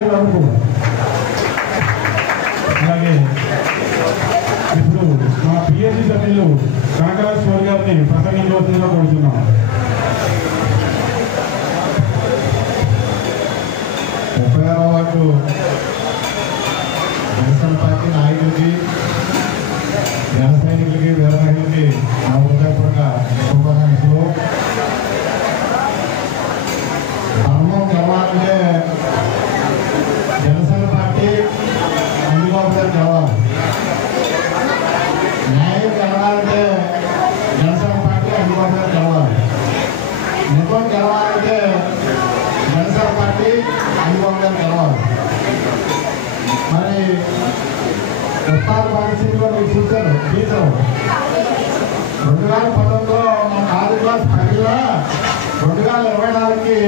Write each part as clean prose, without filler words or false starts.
అలాగే ఇప్పుడు మా పిఎస్సి సభ్యులు కనకరాజ్ స్టోర్ గారిని ప్రసంగించవలసిందిగా కోరుతున్నాం. వార్డు జనసేన పార్టీ నాయకులకి జన సైనికులకి వీర మహిళలకి నా హృదయపూర్వక శుభాకాంక్షలు. ధర్మం గెలవాలంటే జనసేన పార్టీ చంద్రబాబు గారు గెలవాలి. న్యాయం గెలవాలంటే జనసేన పార్టీ చంద్రబాబు గారు గెలవాలి. నిజం గెలవాలంటే జనసేన పార్టీ చంద్రబాబు గారు గెలవాలి. మరి ఉత్తారు పరిస్థితిలో మీరు చూశారు టీచరు 2019లో మన కాదు క్లాస్ 10లో 2024కి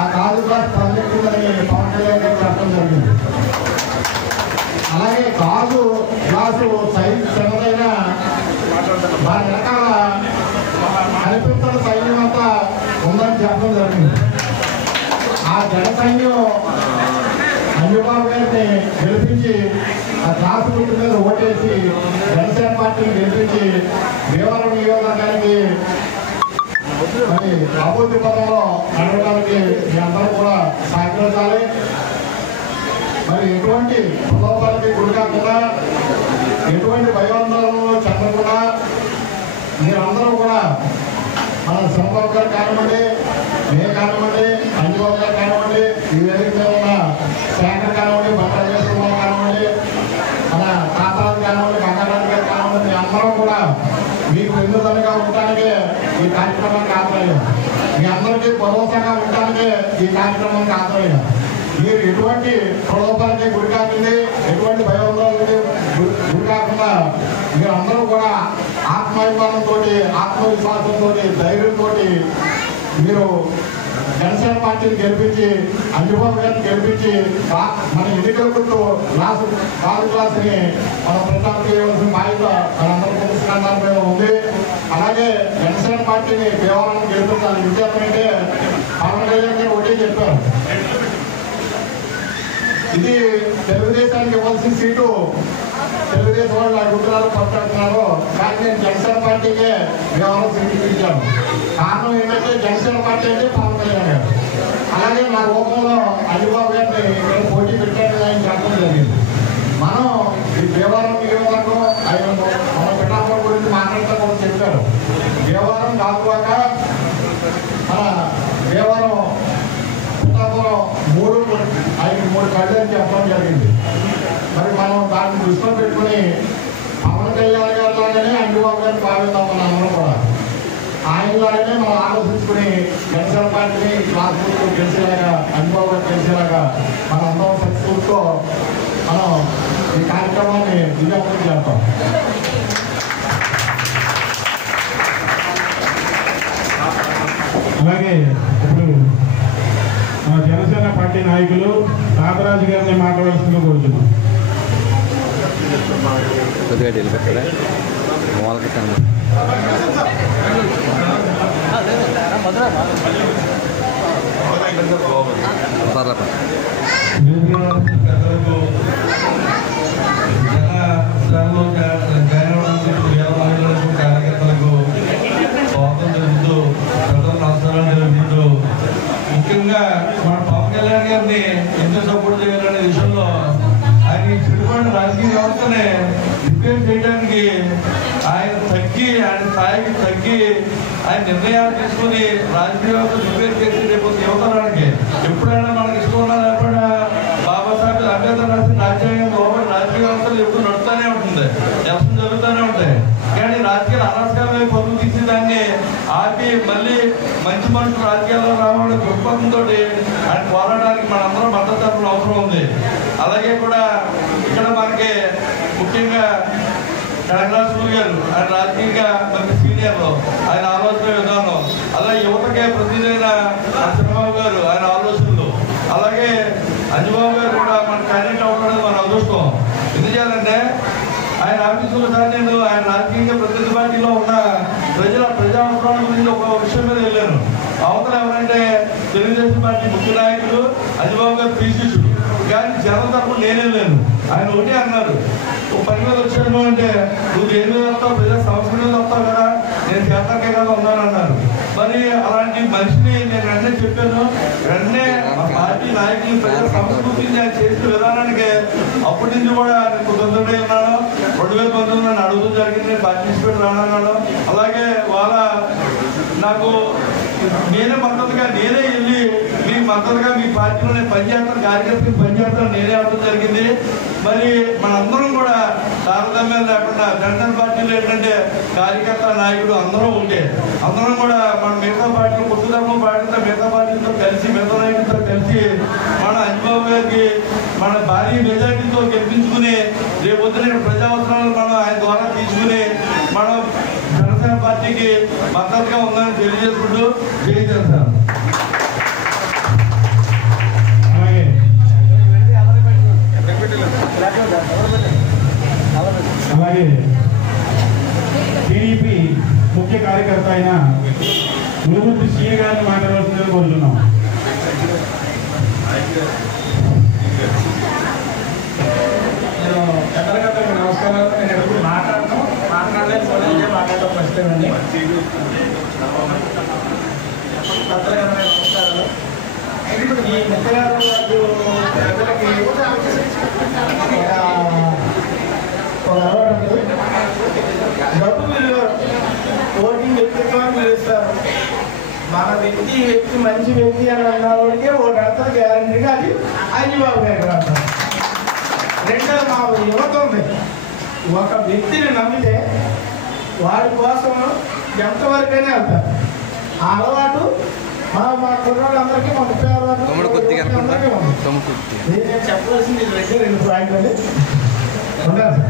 ఆ కాదు క్లాస్ 10 పవన్ కళ్యాణ్ గారు చెప్పడం జరిగింది. అలాగే కాదు క్లాసు సైన్స్ చిన్నదైనా దాని వెనకాల కనిపించిన సైన్యం అంతా ఉందని చెప్పడం జరిగింది. ఆ జన సైన్యం చంద్రబాబు గారిని గెలిపించి ఆ క్లాసు గుర్తు మీద ఓటేసి జనసేన పార్టీని గెలిపించి భీమవరం నియోజకవర్గానికి మరి అభివృద్ధి పదంలో నడవడానికి మీ అందరూ కూడా సహకరించాలి. మరి ఎటువంటి ప్రలోభాలకి గురి కాకుండా ఎటువంటి భయోందోళనలో చెందకుండా మీరందరూ కూడా మన చంద్రబాబు గారు కానివ్వండి, మే కానివ్వండి, చంద్రబాబు గారు కానివ్వండి, ఈ వేదిక మీద ఉన్న శేఖర్ కానివ్వండి, భద్రాజేశ్వరరావు కానివ్వండి, మన తాతారాజు కానివ్వండి, గంగారాజు గారు కానివ్వండి, మీ అందరం కూడా మీకు వెన్నుదన్నుగా ఉండటానికి ఈ కార్యక్రమానికి ఆదరయ్యాం. మీ అందరికీ భరోసాగా ఉండటానికి ఈ కార్యక్రమానికి ఆదరయ్యాం. మీరు ఎటువంటి ప్రలోభాలకి గురి కాకుండా ఎటువంటి భయోందోళనకి గురి కాకుండా మీరు అందరూ కూడా ఆత్మాభిమానంతో ఆత్మవిశ్వాసంతో ధైర్యంతో మీరు జనసేన పార్టీని గెలిపించి చంద్రబాబు గారిని గెలిపించి మన ఎన్నికల గుర్తు కాదు క్లాస్ని మనం ప్రచారం చేయవలసిన బాధ్యత మనందరూ పురస్కారాల ఉంది. అలాగే జనసేన పార్టీని కేవలం గెలిపించాలి. విద్యార్థి పవన్ కళ్యాణ్ గారు ఒకటే చెప్పారు, ఇది తెలుగుదేశానికి ఇవ్వాల్సిన సీటు తెలుగుదేశం వాళ్ళు అడుగుతున్నారు, పట్టుకుంటున్నారు. కానీ నేను జనసేన పార్టీకే వ్యవహారం సీట్లు ఇచ్చాను. కారణం ఏంటంటే జనసేన పార్టీ అంటే పవన్ కళ్యాణ్ గారు. అలాగే నా రూపంలో చంద్రబాబు గారిని నేను పోటీ పెట్టానని ఆయన చెప్పడం జరిగింది. మనం ఈ దేవాలయం నియోజకవర్గం ఆయన మన పిఠాపురం గురించి మాట్లాడుతూ కూడా చెప్పారు. దేవాలయం కాదుగాక మన దేవాలయం పిఠాపురం 3 కళ్ళు అని చెప్పడం జరిగింది. మరి మనం దాన్ని దృష్టిలో పెట్టుకుని పవన్ కళ్యాణ్ గారి లాగానే చంద్రబాబు గారిని భావిద్దాం. మన అందరం కూడా ఆయనలాగానే మనం ఆలోచించుకుని జనసేన పార్టీని క్లాస్ గుర్తు గెలిచేలాగా చంద్రబాబు గారు గెలిచేలాగా మన అందరం సక్సెస్ఫుల్తో మనం ఈ కార్యక్రమాన్ని విజయవంతం చేస్తాం. అలాగే ఇప్పుడు మన జనసేన పార్టీ నాయకులు తాతరాజు గారిని మాట్లాడాల్సిందిగా కోరుతున్నాం. కొద్దిగా నిలబెట్టడా వాళ్ళకి కార్యకర్తలకు స్వాగతం జరుగుతూ ప్రజల నమస్కారాలు జరుగుతూ ముఖ్యంగా మన పవన్ కళ్యాణ్ గారిని ఎందుకు సపోర్ట్ చేయాలనే విషయంలో ఆయన చెడుపడిన రాజకీయ వ్యవస్థనే రిపేర్ చేయడానికి ఆయన స్థాయికి తగ్గి ఆయన నిర్ణయాలు తీసుకుని రాజకీయ వ్యవస్థ రిపేర్ చేసి రేపు యువతరానికి ఎప్పుడైనా మనకి ఇష్టం లేకుండా బాబాసాహెబ్ అంబేద్కర్ రాసిన రాజ్యాంగం లోపల రాజకీయ వ్యవస్థలు ఎప్పుడు నడుస్తూనే ఉంటుంది, వ్యవస్థ జరుగుతూనే ఉంటాయి. కానీ రాజకీయాలు అనవసరమైన పనులు తీసి దాన్ని ఆపి మళ్ళీ మంచి మనుషులు రాజకీయాల్లో రావాలని దృక్పథంతో ఆయన పోరాటానికి మనందరం మద్దతు అవసరం ఉంది. అలాగే కూడా ఇక్కడ మనకి ముఖ్యంగా కనకరాజ్ గారు ఆయన రాజకీయంగా మనకి సీనియర్లు, ఆయన ఆలోచన విధానం, అలాగే యువతకే ప్రతిదైన చంద్రబాబు గారు ఆయన ఆలోచనలు, అలాగే చంద్రబాబు గారు కూడా మన కనెక్ట్ అవ్వడం మన అదృష్టం. ఎందుచేయాలంటే ఆయన ఆఫీసులో సార్ నేను ఆయన రాజకీయంగా ప్రతినిధి పార్టీలో ఉన్న ప్రజా అవసరాల గురించి ఒక విషయం మీద వెళ్ళాను. అవతల ఎవరంటే తెలుగుదేశం పార్టీ ముఖ్య నాయకులు చంద్రబాబు గారు పిసిసుడు నేనే లేను. ఆయన ఒకటే అన్నారు, ఒక పని మీద వచ్చాను అంటే నువ్వు దేని మీద వస్తావు, ప్రజల సమస్య మీద వస్తావు కదా, నేను చేతకే కదా ఉన్నాను అన్నారు. మరి అలాంటి మనిషిని నేను వెంటనే చెప్పాను. వెంటనే మా పార్టీ నాయకులు ప్రజల సమస్య గురించి ఆయన చేసిన విధానానికి అప్పటి నుంచి కూడా నేను కుదరదై ఉన్నాను. 2019 నన్ను అడుగుతూ జరిగింది, పార్టిసిపేట్ రానన్నాడు. అలాగే వాళ్ళ నాకు నేనే మద్దతుగా నేనే వెళ్ళి మీ మద్దతుగా మీ పార్టీలో నేను పనిచేస్తాను, కార్యకర్తకి పనిచేస్తాను నేనే అవ్వడం జరిగింది. మరి మనందరం కూడా తారతమ్యాలు లేకుండా జనరల్ పార్టీలో ఏంటంటే కార్యకర్త నాయకుడు అందరూ ఉంటే అందరం కూడా మన మిగతా పార్టీలు కొత్తదమ్మ పార్టీతో మిగతా పార్టీలతో కలిసి మిగతా నాయకులతో కలిసి మన అంజబాబు గారికి మన భారీ మెజార్టీతో గెలిపించుకుని రేపొద్దున ప్రజా అవసరాలు మనం ఆయన ద్వారా తీసుకుని మనం జనసేన పార్టీకి మద్దతుగా ఉందని తెలియజేసుకుంటూ జై జనసేన. అలాగే టీడీపీ ముఖ్య కార్యకర్త అయిన ములుగుర్తి సీఏ గారిని మాట్లాడవలసిందని కోరుతున్నాం. నేను పెద్దలకి నమస్కారం. నేను ఎప్పుడు మాట్లాడలేదు మాట్లాడటం ఫస్ట్ టైం అండి. పెద్దలకి నమస్కారాలు. ఈ 36 ప్రజలకి డబ్బు మీరు ఓటింగ్ వ్యక్తిత్వాన్ని పిలుస్తారు. మన వ్యక్తి మంచి వ్యక్తి అని అన్నవాడికి ఓటు అడతారు గ్యారంటీగా. అది అంజబాబు గారికి అంటారు. రెండోది మా యువత ఉంది. ఒక వ్యక్తిని నమ్మితే వాడి కోసం ఎంతవరకైనా వెళ్తారు. ఆ అలవాటు మా కుర్రాళ్ళందరికీ మా 36 అందరికీ ఉంది. నేను చెప్పవలసింది 2 పాయింట్లు అండి. ఉండాలి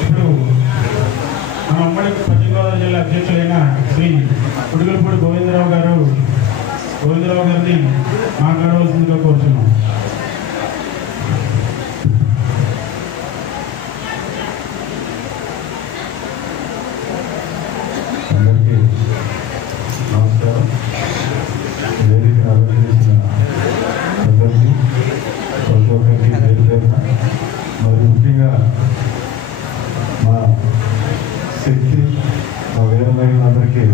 ఇప్పుడు మన ఉమ్మడి పశ్చిమ గోదావరి జిల్లా అధ్యక్షులైన శ్రీ కుడుగులపూడి గోవిందరావు గారిని మాట్లాడవలసిందిగా కోరుతున్నాం. అందరికీ నమస్కారం. వేదికను అలంకరించిన అందరికీ ప్రతి ఒక్కరికి వేదికైన మరి ముఖ్యంగా మా శక్తి మా వీరమహిళలందరికీ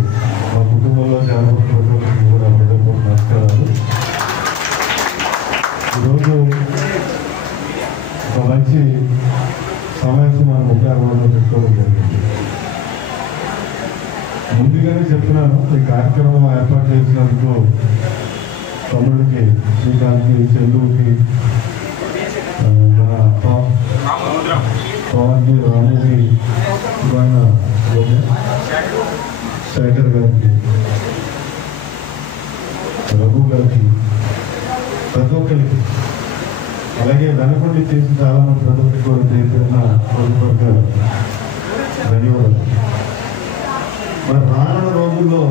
మా కుటుంబంలో చేరబడినటువంటి కూడా హృదయపూర్వక నమస్కారాలు. ఈరోజు ఒక మంచి సమావేశం మనం 36 పెట్టుకోవడం జరిగింది. ముందుగానే చెప్తున్నాను, ఈ కార్యక్రమం ఏర్పాటు చేసినందుకు తమ్ముడికి, శ్రీకాంత్కి, చెల్లుకి, మన పవన్కి, రాముకి, శేఖర్ గారికి, రఘు గారికి, ప్రతి ఒక్కరికి, అలాగే వెనకొండి చేసి చాలా మంది ప్రతి ఒక్కరికి కూడా చేసిన హృదయపూర్వక ధన్యవాదాలు. మరి రానున్న రోజుల్లో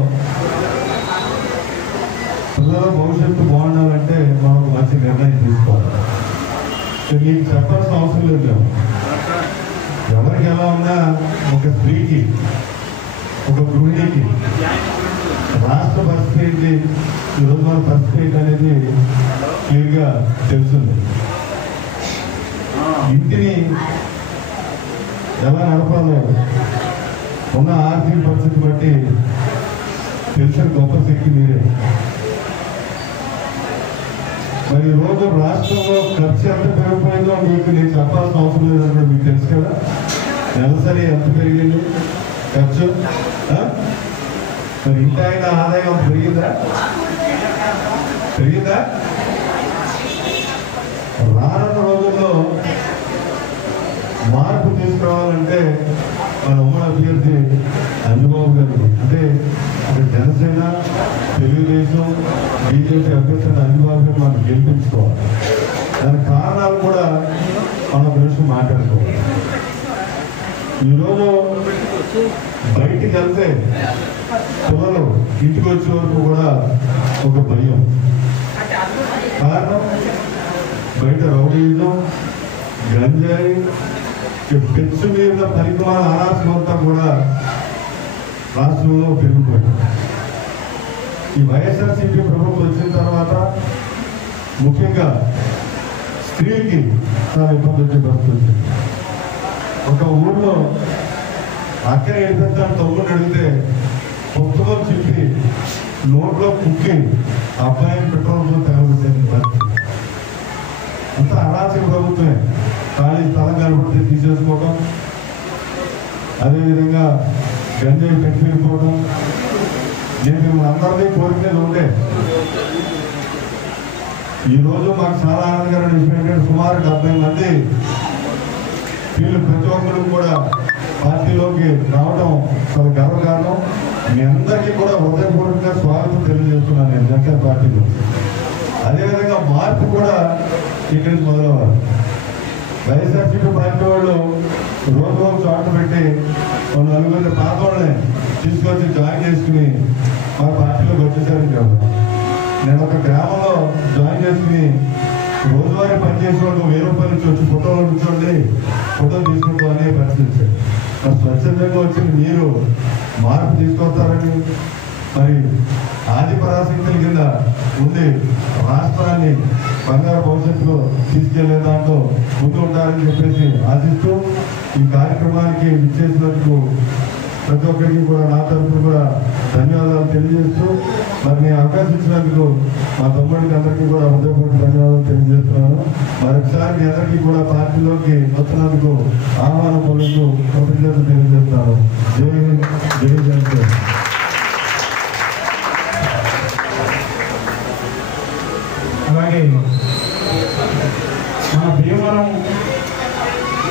పిల్లల భవిష్యత్తు బాగుండాలంటే మనం మంచి నిర్ణయం తీసుకోవాలి. మీకు చెప్పాల్సిన అవసరం లేదు. ఎవరికి ఎలా ఉన్నా ఒక స్త్రీకి, ఒక గృహిణికి రాష్ట్ర పరిస్థితి ఏంటి, ఈరోజు మన పరిస్థితి ఏంటి అనేది క్లియర్గా తెలుస్తుంది. ఇంటిని ఎలా నడపాలో ఉన్న ఆర్థిక పరిస్థితి బట్టి తెలిసిన గొప్ప శక్తి మీరే. మరి ఈరోజు రాష్ట్రంలో ఖర్చు ఎంత పెరిగిపోయిందో మీకు నేను చెప్పాల్సిన అవసరం లేదంటే మీకు తెలుసు కదా. నెలసరి ఎంత పెరిగింది ఖర్చు. మరి ఇంటి అయిన ఆదాయం పెరిగిందా? రానున్న రోజుల్లో మార్పు తీసుకురావాలంటే మన ఉమ్మడి అభ్యర్థి అంజబాబు గారు, అంటే జనసేన, తెలుగుదేశం, బీజేపీ అభ్యర్థి అంజబాబు గారు మనం గెలిపించుకోవాలి. దాని కారణాలు కూడా మనం గురించి మాట్లాడుకోవాలి. ఈరోజు బయటికి వెళ్తే పిల్లలు ఇంటికి వచ్చే వరకు కూడా ఒక భయం. కారణం బయట రౌడీజం, గంజాయి, పెచ్చు మీద పరిమాణ అరాచకమంతా కూడా రాష్ట్రంలో పెరిగిపోయింది. ఈ వైఎస్ఆర్సీపీ ప్రభుత్వం వచ్చిన తర్వాత ముఖ్యంగా స్త్రీలకి చాలా ఇబ్బంది వచ్చే పరిస్థితి వచ్చింది. ఒక ఊళ్ళో అక్కడే వెళ్ళిపెట్టాలని తమ్ముడిని అడిగితే పుస్తకం చెప్పి నోట్లో కుక్కి అబ్బాయిని పెట్రోల్తో తగలబెట్టిన పరిస్థితి. అంత అరాచక ప్రభుత్వమే. ఖాళీ స్థలం కనబడితే తీసేసుకోవడం, అదేవిధంగా గంజాయి పెట్టుకెళ్ళిపోవడం. నేను అందరినీ కోరికలు ఉండే ఈరోజు మాకు చాలా ఆనందకరమైన విషయం ఏంటంటే సుమారు 70 మంది వీళ్ళు ప్రతి ఒక్కరు కూడా పార్టీలోకి రావడం చాలా గర్వకారణం. మీ అందరికీ కూడా హృదయపూర్వకంగా స్వాగతం తెలియజేస్తున్నాను నేను జనసేన పార్టీలో. అదేవిధంగా మార్పు కూడా ఇక్కడికి మొదలవ్వాలి. వైఎస్ఆర్సీపీ పార్టీ వాళ్ళు రోజు చోట పెట్టి 4 పాత వాళ్ళని తీసుకొచ్చి జాయిన్ చేసుకుని మా పార్టీలోకి వచ్చేసారని చెప్పారు. నేను ఒక గ్రామంలో జాయిన్ చేసుకుని రోజువారీ పనిచేసే వాళ్ళు 1000 రూపాయలు నుంచి వచ్చి ఫోటోలు కూర్చోండి, ఫోటోలు తీసుకుంటాం అనే పరిస్థితి. మరి స్వచ్ఛందంగా వచ్చి మీరు మార్పు తీసుకొస్తారని, మరి ఆది పరాశక్తుల కింద ఉండి రాష్ట్రాన్ని బంగారు భవిష్యత్తులో తీసుకెళ్లే దాంట్లో ముందు ఉంటారని చెప్పేసి ఆశిస్తూ ఈ కార్యక్రమానికి విచ్చేసినందుకు ప్రతి ఒక్కరికి కూడా నా తరఫున కూడా ధన్యవాదాలు తెలియజేస్తూ మరి నేను అవకాశం ఇచ్చినందుకు మా తమ్ముడికి అందరికీ కూడా హృదయపూర్వక ధన్యవాదాలు తెలియజేస్తున్నాను. మరొకసారి మీ అందరికీ కూడా పార్టీలోకి వచ్చినందుకు ఆహ్వానం పలుకుతూ కృతజ్ఞతలు తెలియజేస్తున్నాను. జై హింద్, జై జనసేన. అలాగే మన భీమవరం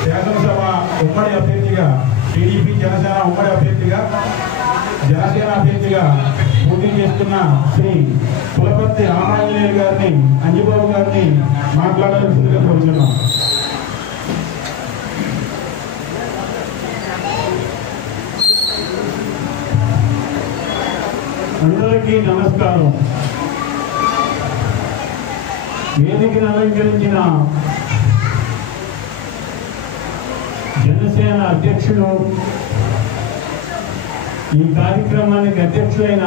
శాసనసభ ఉమ్మడి అభ్యర్థిగా టీడీపీ జనసేన ఉమ్మడి అభ్యర్థిగా జనసేన అభ్యర్థిగా పోటీ చేస్తున్న శ్రీ కులపర్తి రామాంజనేయులు గారిని, అంజబాబు గారిని మాట్లాడాల్సిందిగా కోరుతున్నాం. అందరికీ నమస్కారం. వేదికను అలంకరించిన జనసేన అధ్యక్షులు, ఈ కార్యక్రమానికి అధ్యక్షులైన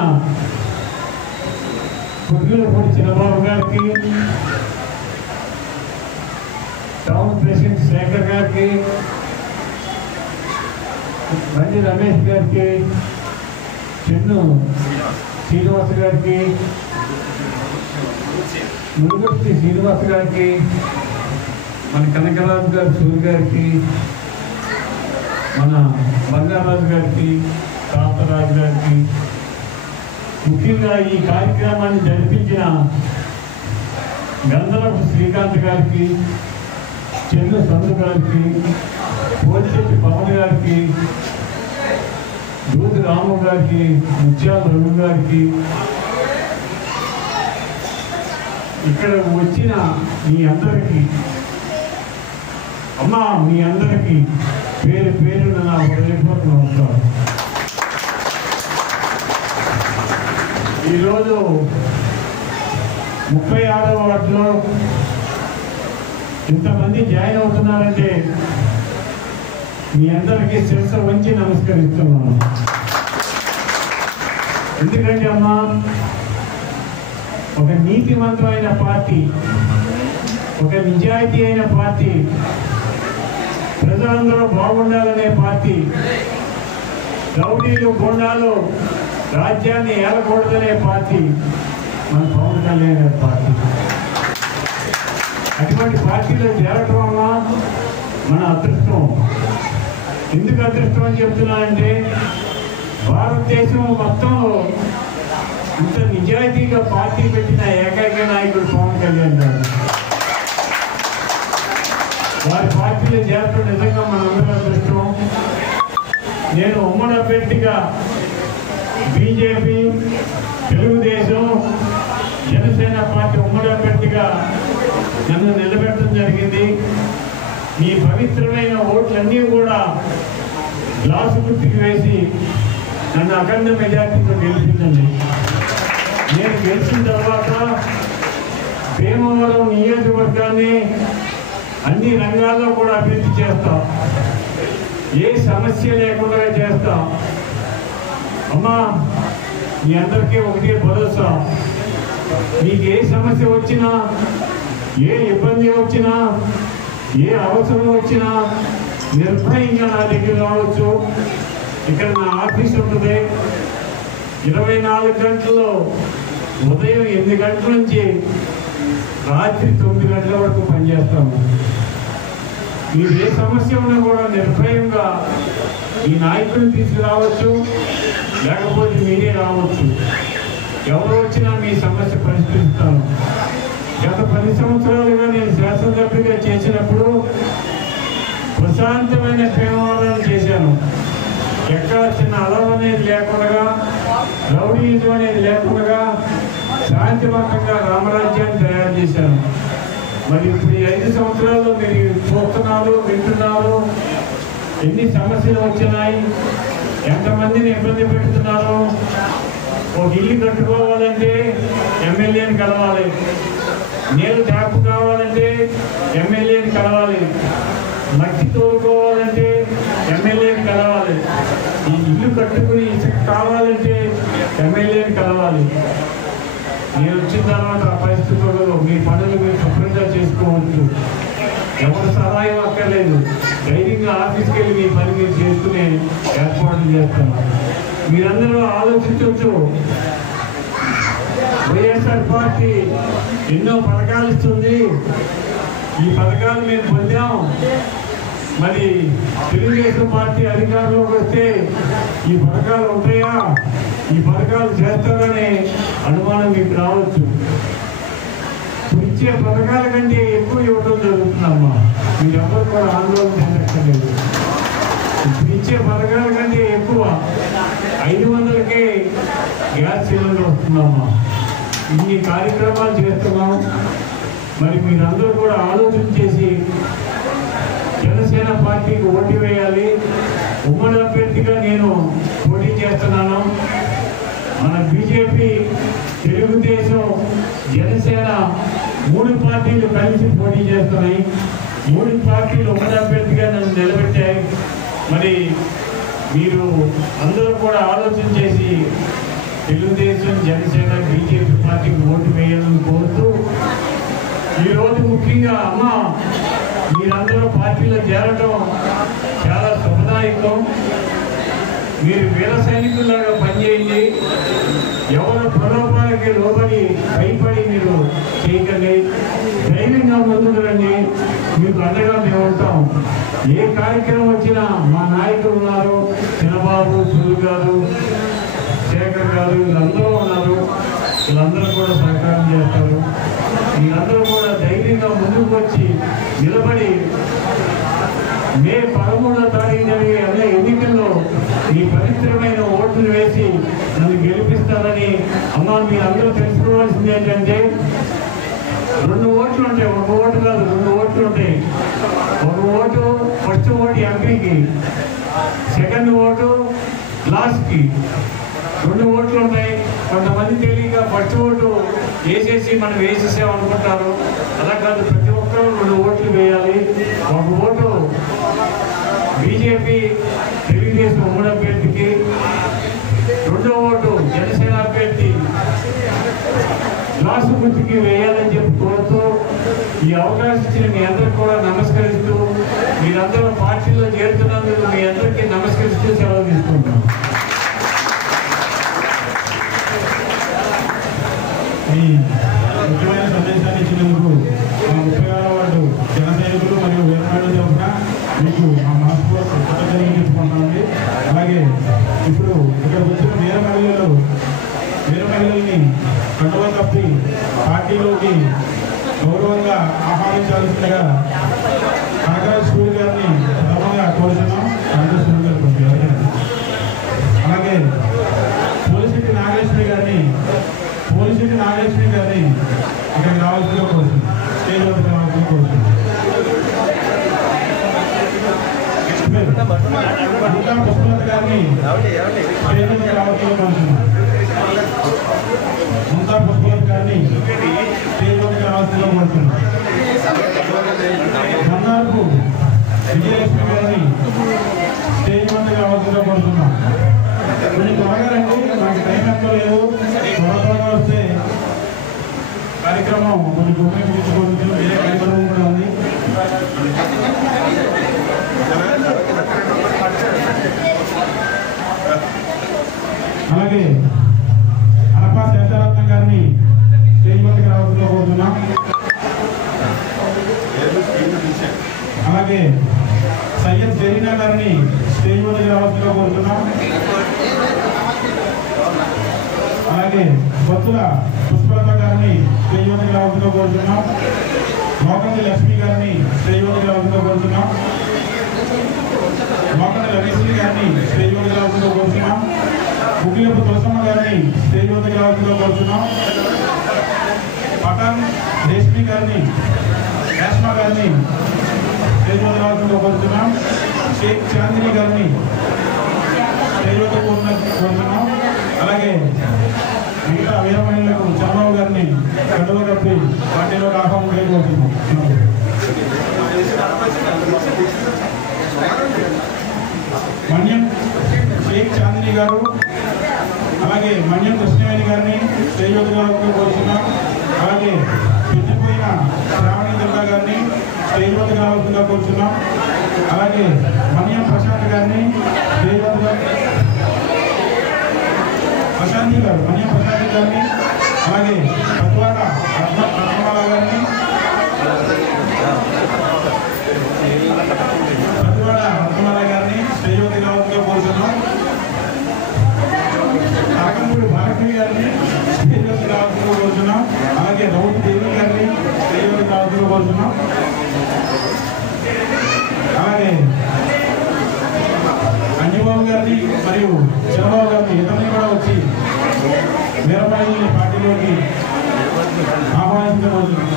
కుర్గిలపూడి చంద్రబాబు గారికి, టౌన్ ప్రెసిడెంట్ శేఖర్ గారికి, బండి రమేష్ గారికి, చెన్ను శ్రీనివాస్ గారికి, మురుగుర్తి శ్రీనివాస్ గారికి, మన కనకరాజు గారి సూర్య గారికి, మన బంగారాజు గారికి, తాతరాజు గారికి, ముఖ్యంగా ఈ కార్యక్రమాన్ని జరిపించిన గంధరపు శ్రీకాంత్ గారికి, చెన్ను సందు గారికి, పోలిశెట్టి పవన్ గారికి, దూది రాము గారికి, ముత్యాల రఘు గారికి, ఇక్కడ వచ్చిన మీ అందరికీ, అమ్మా మీ అందరికీ పేరు పేరున నా హృదయపూర్వక నమస్కారం. ఈరోజు 36వ వార్డులో ఇంతమంది జాయిన్ అవుతున్నారంటే మీ అందరికీ శిరస్సు వంచి నమస్కరిస్తున్నాను. ఎందుకంటే అమ్మా, ఒక నీతిమంతమైన పార్టీ, ఒక నిజాయితీ అయిన పార్టీ, ప్రజలందరూ బాగుండాలనే పార్టీ, రౌడీలు గుండాలు రాజ్యాన్ని ఏలకూడదనే పార్టీ మన పవన్ కళ్యాణ్ పార్టీ. అటువంటి పార్టీలో చేరటం వల్ల మన అదృష్టం. ఎందుకు అదృష్టం అని చెప్తున్నానంటే, భారతదేశం మొత్తంలో ఇంత నిజాయితీగా పార్టీ పెట్టిన ఏకైక నాయకుడు పవన్ కళ్యాణ్ గారు. వారి పార్టీలో చేరటం నిజంగా మనందరూ అదృష్టం. నేను ఉమ్మడి అభ్యర్థిగా బీజేపీ, తెలుగుదేశం, జనసేన పార్టీ ఉమ్మడి అభ్యర్థిగా నన్ను నిలబెట్టడం జరిగింది. ఈ పవిత్రమైన ఓట్లన్నీ కూడా గ్లాసు గుర్తుకు వేసి నన్ను అఖండ మెజార్టీతో గెలిపించండి. నేను గెలిచిన తర్వాత భీమవరం నియోజకవర్గాన్ని అన్ని రంగాల్లో కూడా అభివృద్ధి చేస్తాం. ఏ సమస్య లేకుండా చేస్తాం. అమ్మా మీ అందరికీ ఒకటే భరోసా, మీకు ఏ సమస్య వచ్చినా, ఏ ఇబ్బంది వచ్చినా, ఏ అవసరం వచ్చినా నిర్భయంగా నా దగ్గర రావచ్చు. ఇక్కడ నా ఆఫీస్ ఉంటుంది. 24 గంటల్లో ఉదయం 8 గంటల నుంచి రాత్రి 9 గంటల వరకు పనిచేస్తాము. మీరు ఏ సమస్య ఉన్నా కూడా నిర్భయంగా ఈ నాయకుడిని తీసుకురావచ్చు, లేకపోతే మీరే రావచ్చు. ఎవరు వచ్చినా మీ సమస్య పరిష్కరిస్తాను. గత 10 సంవత్సరాలుగా నేను శాసనసభ్యుడిగా చేసినప్పుడు ప్రశాంతమైన ప్రేమవాదాన్ని చేశాను. ఎక్కడ చిన్న అలవ అనేది లేకుండా, రౌడీజం అనేది లేకుండా శాంతివంతంగా రామరాజ్యాన్ని తయారు చేశాను. మరి ఇప్పుడు ఈ 5 సంవత్సరాల్లో మీరు చూస్తున్నారు, వింటున్నారు. ఎన్ని సమస్యలు వచ్చినాయి, ఎంతమందిని ఇబ్బంది పెడుతున్నారు. ఒక ఇల్లు కట్టుకోవాలంటే ఎమ్మెల్యేని కలవాలి, నీళ్ళు ట్యాప్ కావాలంటే ఎమ్మెల్యేని కలవాలి, మట్టి తోలుకోవాలంటే ఎమ్మెల్యేని కలవాలి, ఈ ఇల్లు కట్టుకుని ఇసుక కావాలంటే ఎమ్మెల్యేని కలవాలి. మీరు వచ్చిన తర్వాత ఆ పరిస్థితుల్లో మీ పనులు మీరు శుభ్రంగా చేసుకోవచ్చు. ఎవరు సహాయం అక్కర్లేదు. ధైర్యంగా ఆఫీస్కి వెళ్ళి మీ పని మీరు చేసుకునే ఏర్పాట్లు చేస్తాను. మీరందరూ ఆలోచించవచ్చు. వైఎస్ఆర్ పార్టీ ఎన్నో పథకాలు ఇస్తుంది. ఈ పథకాలు మేము పొందాం. మరి తెలుగుదేశం పార్టీ అధికారంలోకి వస్తే ఈ పథకాలు ఉంటాయా, ఈ పథకాలు చేస్తారనే అనుమానం మీకు రావచ్చు. ఇచ్చే పథకాల కంటే ఎక్కువ ఇవ్వడం జరుగుతుందమ్మా. మీరెవరు కూడా ఆందోళన చెందక్కర్లేదు. ఇప్పుడు ఇచ్చే పథకాల కంటే ఎక్కువ 500కే గ్యాస్ సిలిండర్ వస్తుందమ్మా. ఇన్ని కార్యక్రమాలు చేస్తున్నాం. మరి మీరందరూ కూడా ఆలోచన చేసి జనసేన పార్టీకి ఓటు వేయాలి. ఉమ్మడి అభ్యర్థిగా నేను పోటీ చేస్తున్నాను. మన బీజేపీ, తెలుగుదేశం, జనసేన 3 పార్టీలు కలిసి పోటీ చేస్తున్నాయి. 3 పార్టీలు ఉమ్మడి అభ్యర్థిగా నన్ను నిలబెట్టాయి. మరి మీరు అందరూ కూడా ఆలోచన చేసి తెలుగుదేశం, జనసేన, బీజేపీ పార్టీకి ఓటు వేయాలని కోరుతూ, ఈరోజు ముఖ్యంగా అమ్మ మీరందరూ పార్టీలో చేరటం చాలా శుభదాయకం. మీరు వీర సైనికుల్లాగా పనిచేయండి. ఎవరు ప్రలోభాలకి లోబడి భయపడి మీరు చేయకండి. ధైర్యంగా ముందుకు రండి. మీకు అండగా మేము ఉంటాం. ఏ కార్యక్రమం వచ్చినా మా నాయకులు ఉన్నారు. చిన్నబాబు, సులు గారు, శేఖర్ గారు, వీళ్ళందరూ ఉన్నారు. వీళ్ళందరూ కూడా సహకారం చేస్తారు. వీళ్ళందరూ కూడా ధైర్యంగా ముందుకు వచ్చి నిలబడి మే 13వ తారీఖు జరిగే అదే ఎన్నికల్లో ఈ పవిత్రమైన ఓట్లు వేసి నన్ను గెలిపిస్తారని అమ్మ మీరందరూ తెలుసుకోవాల్సింది ఏంటంటే 2 ఓట్లు ఉంటాయి. 1 ఓటు కాదు, 2 ఓట్లు ఉంటాయి. 1 ఓటు ఫస్ట్ ఓటు ఎంపీకి, సెకండ్ ఓటు లాస్ట్కి. 2 ఓట్లు ఉంటాయి. కొంతమంది తెలియక ఫస్ట్ ఓటు వేసేసి మనం వేసేసామనుకుంటారు. అలా కాదు, ప్రతి ఒక్కరూ 2 ఓట్లు వేయాలి. 1 ఓటు బీజేపీ, తెలుగుదేశం ఉమ్మడి అభ్యర్థికి, 2వ ఓటు జనసేన అభ్యర్థి లాస్ట్ గుర్తుకి వేయాలని చెప్పి కోరుతూ, ఈ అవకాశం ఇచ్చిన మీ అందరికీ కూడా నమస్కరిస్తూ, మీరందరూ పార్టీలో చేరుతున్నందుకు మీ అందరికీ నమస్కరిస్తూ సెలవు తీసుకుంటాం. ఈ ముఖ్యమైన సందేశాన్ని ఇచ్చినందుకు మా 36వ వార్డు జన సైనికులు మరియు వేరనాడు తరఫున మీకు మా మనస్ఫూర్తి కృతజ్ఞతలు చెప్పుకుంటామండి. అలాగే ఇప్పుడు ఇక్కడ వచ్చిన వీర మహిళల్ని కండువా కప్పి పార్టీలోకి గౌరవంగా ఆహ్వానించాల్సిందిగా కనకరాజ్ స్కూల్ గారిని ప్రథమంగా కోరుతున్నాం. కనకరాజ్ స్కూల్ గారు పంపించారు. అలాగే పోలిశెట్టి నాగేశ్వరి గారిని ఇక్కడికి రావాల్సిందిగా కోరుతున్నాం. స్టేజ్ వద్దకు రావాల్సిందిగా కోరుతున్నాం. ఇంకా పుష్పలత గారిని స్టేజ్ వద్దకు రావాల్సిందిగా కోరుతున్నాం. ముంతా పుష్పలత గారిని స్టేజ్ వద్దకు రావాల్సిందిగా కోరుతున్నాం. మన్నార్పు విజయలక్ష్మి గారిని స్టేజ్ మందిగా అవసరంగా పడుతున్నాం. కొంచెం త్వరగా రండి, నాకు టైం ఎక్కువ లేదు. త్వరగా వస్తే కార్యక్రమం కొంచెం ఉపయోగించుకోవచ్చు. వేరే కార్యక్రమం కూడా ఉంది. అలాగే అనపా శేషరత్నం గారిని స్టేజ్ మందికి రావాల్సిందిగా కోరుతున్నాం. అలాగే సయ్యద్ జరీనా గారిని స్టేజ్ మందికి రావాల్సిందిగా కోరుతున్నాం. అలాగే బొత్తుల పుష్పలత గారిని స్టేజ్ మందికి రావాల్సిందిగా కోరుతున్నాం. మోకండి లక్ష్మి గారిని స్టేజ్ మందికి రావాల్సిందిగా కోరుతున్నాం. మోకండి రమేశ్వరి గారిని స్టేజ్ మందికి రావాల్సిందిగా కోరుతున్నాం. ముగిలపు తులసమ్మ గారిని స్టేజ్ మందికి రావాల్సిందిగా కోరుతున్నాం. పఠాన్ రేష్మి గారిని రేష్మా గారిని స్టేజ్ మందికి రావాల్సిందిగా కోరుతున్నాం. షేక్ చాందిని గారిని స్టేజ్ మందికి కోరుతున్నాం. అలాగే మిగతా వీరమహిళలకు చంద్రబాబు గారిని కండువ కప్పి పార్టీలోకి ఆహ్వానం చేయబోతున్నాం. మన్యం షేక్ చాందిని గారు, అలాగే మన్యం కృష్ణవేణి గారిని స్టేజ్ వద్దకు కోరుతున్నాం. అలాగే పెద్దిపోయిన శ్రావణి దుర్గా గారిని స్టేజ్ వద్దకు రావాల్సిందిగా కోరుతున్నాం. అలాగే మన్యం ప్రశాంత్ గారిని స్టేజ్ వద్దకు ప్రశాంతి గారు, మన్యం ప్రశాంతి గారిని, అలాగే పద్వాడ రత్నమాల గారిని, పద్వాడ రత్నమాల గారిని స్టేజ్ వద్దకు రావాల్సిందిగా కోరుతున్నాం. కాకంపూడి భారతి గారిని స్టేజ్ వద్దకు రావాల్సిందిగా కోరుతున్నాం. అలాగే రౌత్ దేవి గారిని స్టేజ్ వద్దకు రావాల్సిందిగా కోరుతున్నాం. అలాగే అంజబాబు గారిని మరియు చంద్రబాబు గారిని ఇతరులు కూడా వచ్చి వీరమహిళని పార్టీలోకి ఆహ్వానించడం కోరుతున్నాం.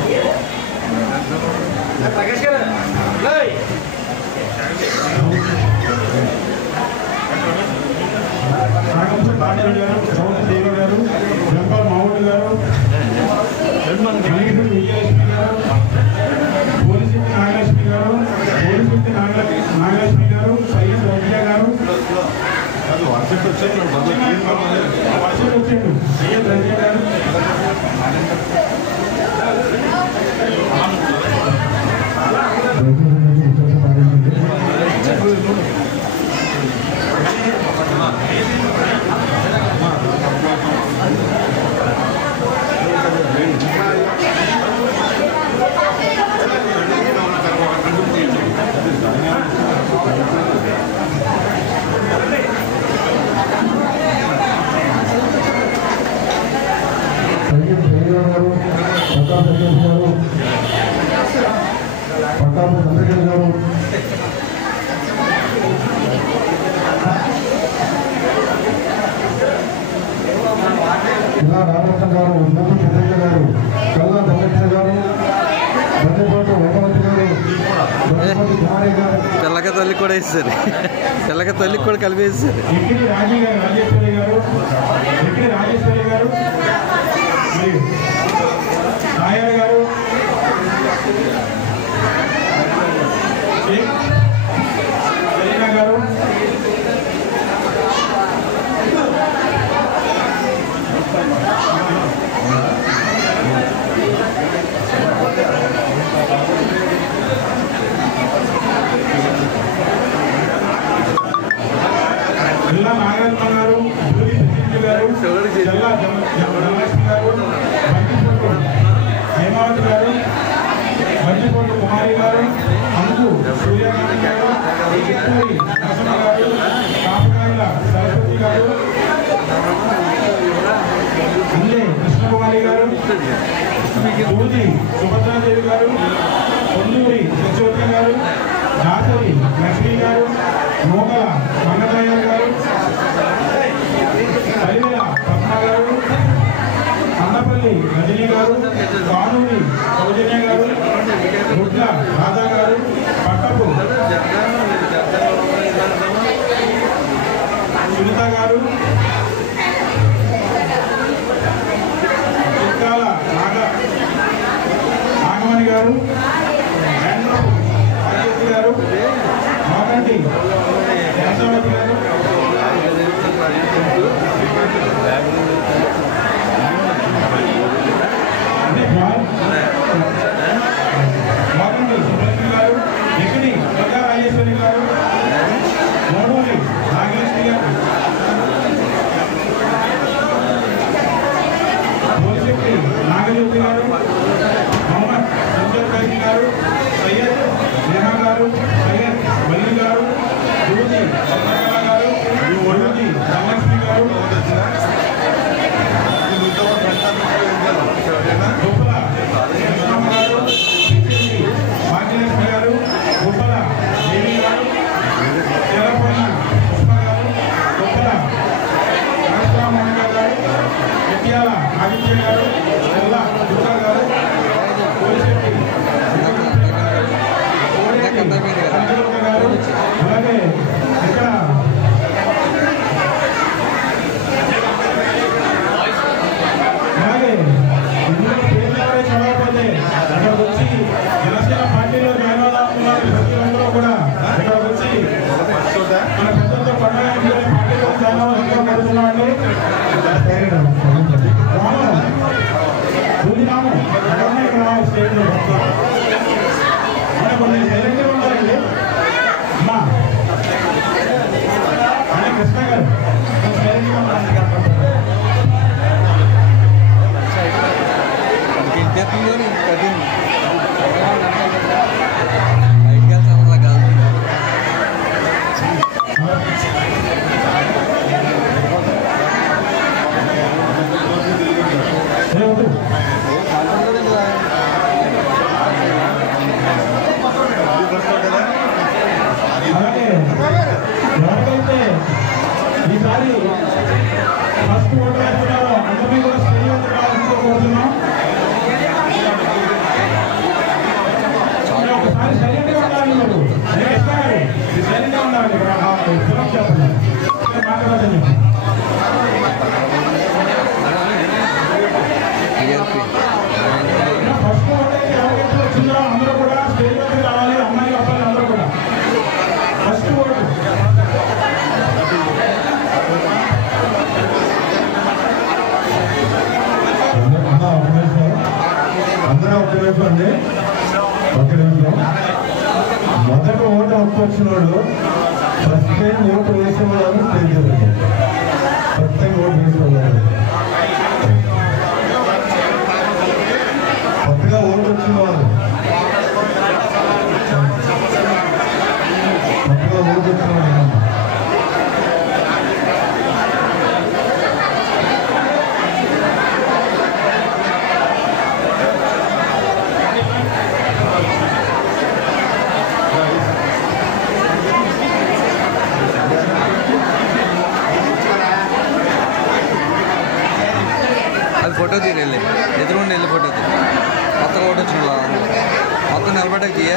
నాగంపూడి పాండ్యారెడ్డి గారు, రౌత్ దేవి గారు, వెంపల్ మావుడు గారు, మణిగిరి విజయలక్ష్మి గారు, పోలిశెట్టి నాగలక్ష్మి గారు, నాగలక్ష్మి గారు, సయ్యద్ రజియా గారు, వచ్చాడు సయ్యద్ రజియా గారు, రామకృష్ణ గారు, ఉద్యోగి చంద్రయ్య గారు, కల్లా దొంగ గారు, బద్దెపాటు వేదవతి గారు, బద్దెపాటి కుమారి గారు, తెల్లక తల్లికి కూడా వేస్తారు. తెల్లక తల్లికి కూడా కలిపేస్తారు. ఎక్కిడి రాజీ గారు, రాజేశ్వరి గారు, ఎక్కిడి రాజేశ్వరి గారు, మరియు నాయర్ గారు, సలీనా గారు, జిల్లా నాగరత్న గారు, జూలి ప్రసిద్ధి గారు, జిల్లా ధనలక్ష్మి గారు, బంతిపోటు హేమావతి గారు, బంతిపోటు కుమారి గారు, అంకు సూర్యకాంత్ గారు, చిత్తూరి నరసింహ గారు, కాపకాయల సరస్వతి గారు, అందే కృష్ణకుమారి గారు, దూది సుభద్రాదేవి గారు, పొందూరి సత్యవతి గారు, దాసరి లక్ష్మి గారు, మోగల మంగళయ్య గారు, పరిమళ పద్మ గారు, అన్నపల్లి రజనీ గారు, కానూరి సౌజన్య గారు, గుడ్ల రాధా గారు, పట్టపు సునీత గారు, చిక్కాల నాగమణి గారు, గారు, మాకంటి నాగలక్ష్మి గారు, పోలిశెట్టి నాగజ్యోతి గారు, మొహమ్మద్ సంజయ్ ఖైదీ గారు, సయ్యద్ నేహా గారు, సయ్యద్ వల్లి గారు, యువతి చంద్రకళ గారు, యువతి ధనలక్ష్మి గారు, గొప్పల కృష్ణమ్మ గారు, భాగ్యలక్ష్మి గారు, గొప్పల దేవి గారు, తెల్లపొన్న పుష్ప గారు, గొప్పల నరసింహమోహన్ గారు, ముత్యాల ఆదిత్య గారు, తెల్ల దుర్గా గారు, పోలిశెట్టి గారు, అలాగే ఇక్కడ ఇందులో పేర్లు ఎవరే చదవకపోతే అక్కడికి వచ్చి జనసేన పార్టీలో జాయిన్ అవుతున్నారు ప్రజలందరూ కూడా ఇక్కడికి వచ్చి మన పెద్దలతో పండుగ పార్టీలో జాయిన్ అవ్వాలని కోరుతున్నామండి. చూసినాము ఎక్కడన్నా ఇక్కడ స్టేట్లో కొన్ని సైలెంట్గా ఉండాలండి. అమ్మా అనే కృష్ణ గారు సైలెంట్గా ఉండాలి. ఎవరికైతే ఈసారి ఫస్ట్ ఓటు వేస్తున్నారో అందరినీ కూడా స్టేజ్ కావాల్సిందో కోరుతున్నాం. ఒకసారి సైలెంట్గా ఉండాలి. మీరు ఇస్తారు సైలెంట్గా ఉండాలి. ఫిలం చెప్పండి మాట్లాడదండి. ఫస్ట్ ఓటు అయితే ఎవరికైతే వచ్చిందో అందరూ కూడా స్టేజ్ వద్దకు రావాలి. అమ్మాయి అబ్బాయిలు అందరూ కూడా ఫస్ట్ ఓటు అందరూ ఒక నిమిషం అండి, ఒక నిమిషం. మొదటి ఓటు వచ్చినోడు ఫస్ట్ టైం ఓటు వేసేవాళ్ళు తెలియదు. ఫస్ట్ టైం ఓటు వేసేవాళ్ళు కొత్తగా ఓటు వచ్చిన వాళ్ళు కొత్తగా ఓటు వచ్చిన వాళ్ళు అది ఫోటో తీయాలి, ఎదురుండి వెళ్ళి ఫోటో తీ. కొత్తగా ఒకటి వచ్చిన మొత్తం నిలబడ్డాక తీయ.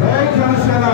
జై జనసేన.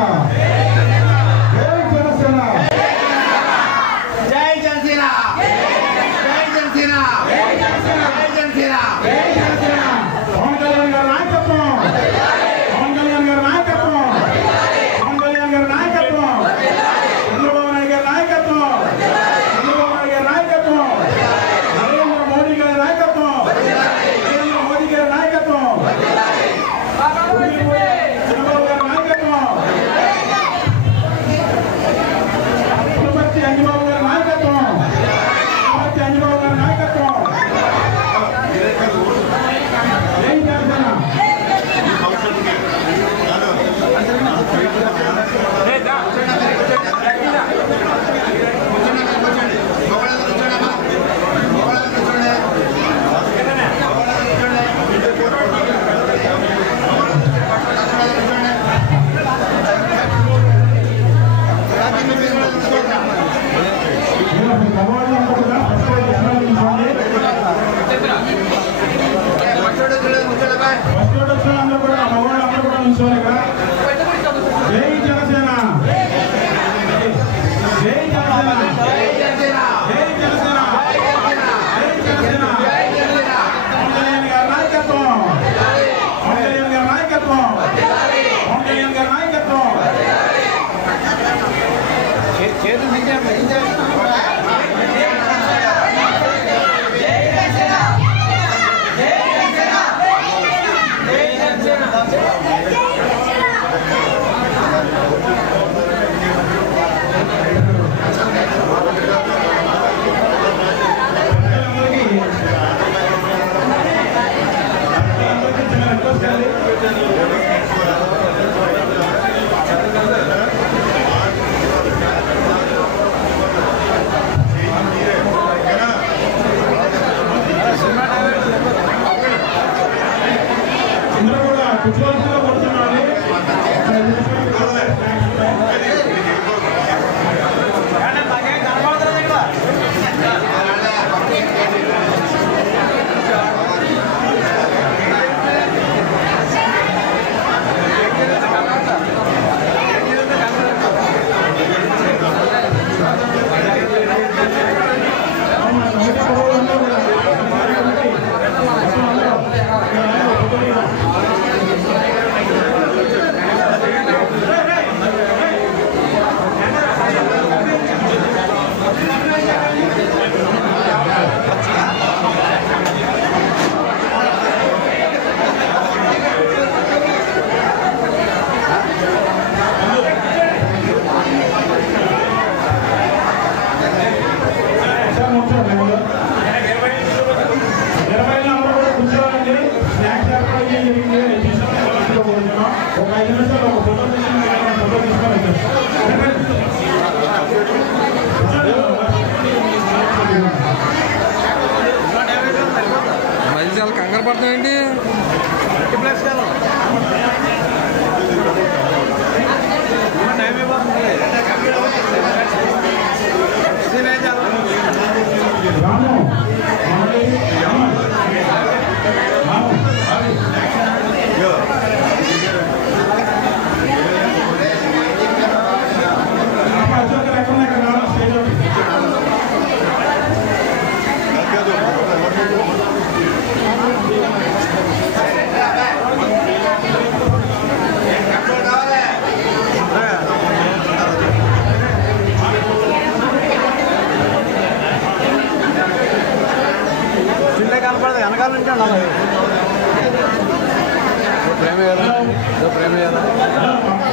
మళ్ళీ చాలా కంగారు పడుతున్నాయండి.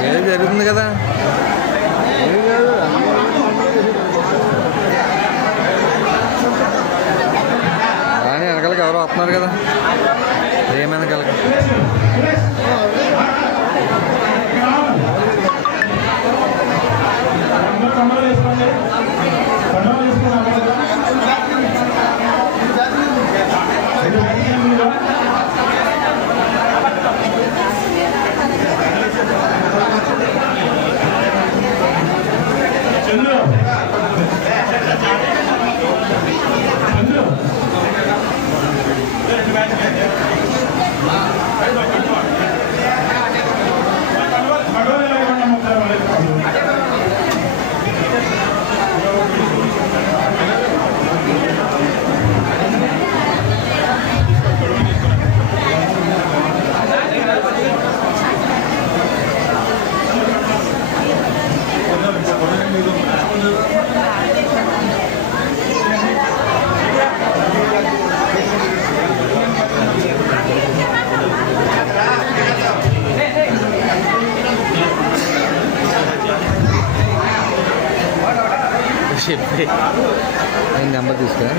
ఏం జరుగుతుంది కదా. కానీ వెనకాలకి ఎవరో వస్తున్నారు కదా, ఏం వెనకాలకి. నెంబర్ తీసుకురా.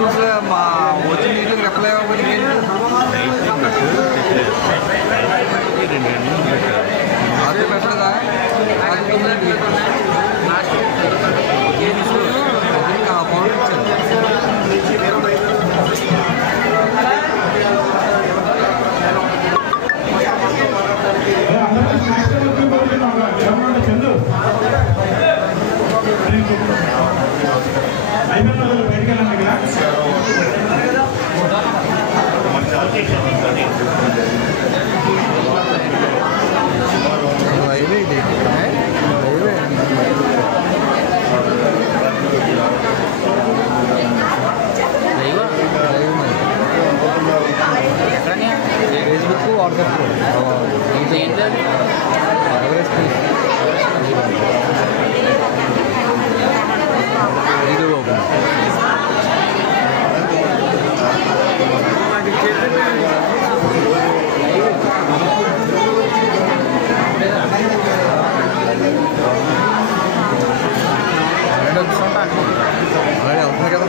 అసలు మా వచ్చిన నీటికి రిప్లై అవ్వకపోతే అది పెట్టదా అది అమౌంట్ చందు అయిపోయిన బయటకు వెళ్ళండి హైవే ఇది highway Facebook WhatsApp video open already అవుతుంది కదా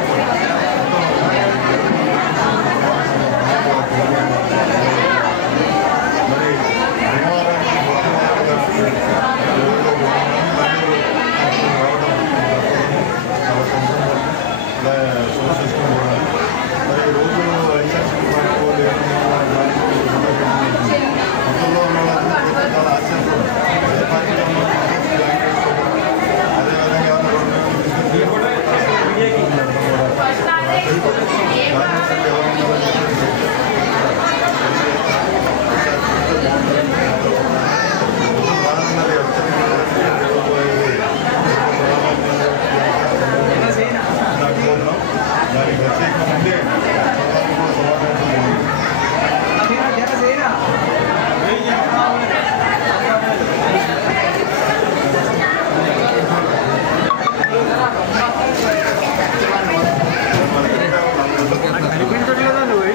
కనిపించట్లేదా నువ్వు